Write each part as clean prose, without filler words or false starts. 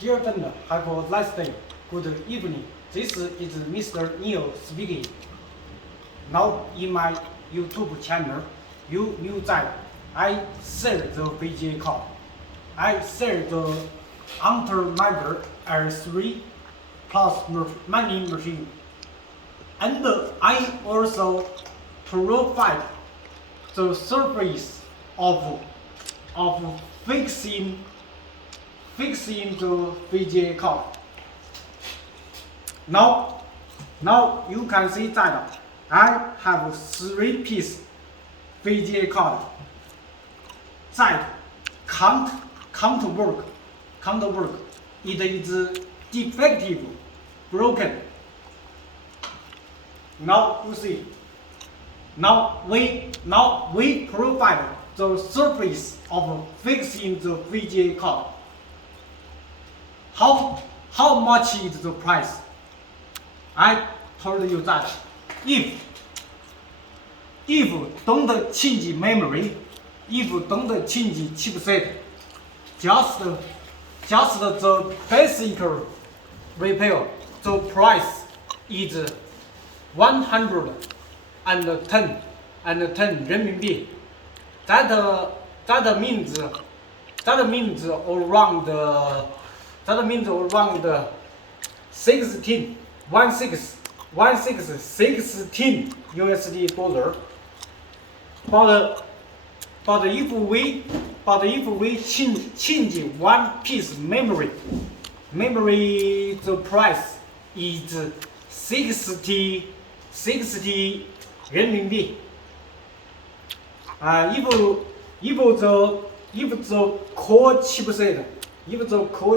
Dear friend, have a nice day. Good evening. This is Mr. Neil speaking. Now in my YouTube channel, you knew that I sell the VGA card. I sell the alternative R3 plus money machine. And I also provide the service of fixing the VGA card. Now you can see that I have 3-piece VGA card that can't work. It is defective, broken. Now you see. Now we provide the service of fixing the VGA card. How much is the price? I told you that if don't change memory, if don't change chipset, just the basic repair, the price is 110 renminbi. That means around 16 USD dollar. But if we change one piece memory, the price is 60 renminbi. If the core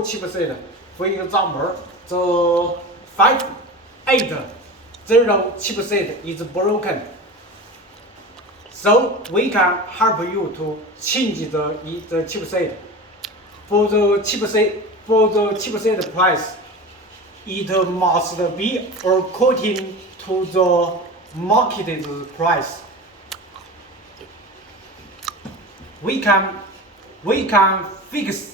chipset, for example, the 580 chipset is broken, so we can help you to change the chipset. For the chipset price, it must be according to the market price. We can fix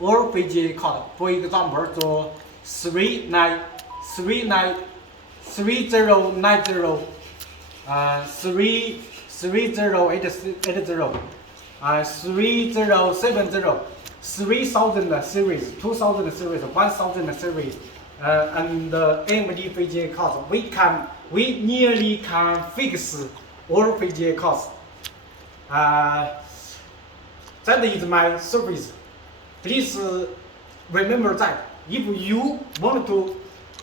all VGA card. For example, the 3090, 3080, 3080, 3070, 3000 series, 2000 series, 1000 series, and AMD VGA cards. We nearly can fix all VGA cards. That is my service. Please remember that if you want to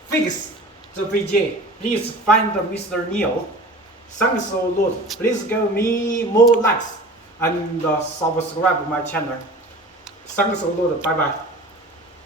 fix the VGA, please find Mr. Neil. Thanks a lot. Please give me more likes and subscribe my channel. Thanks a lot. Bye bye.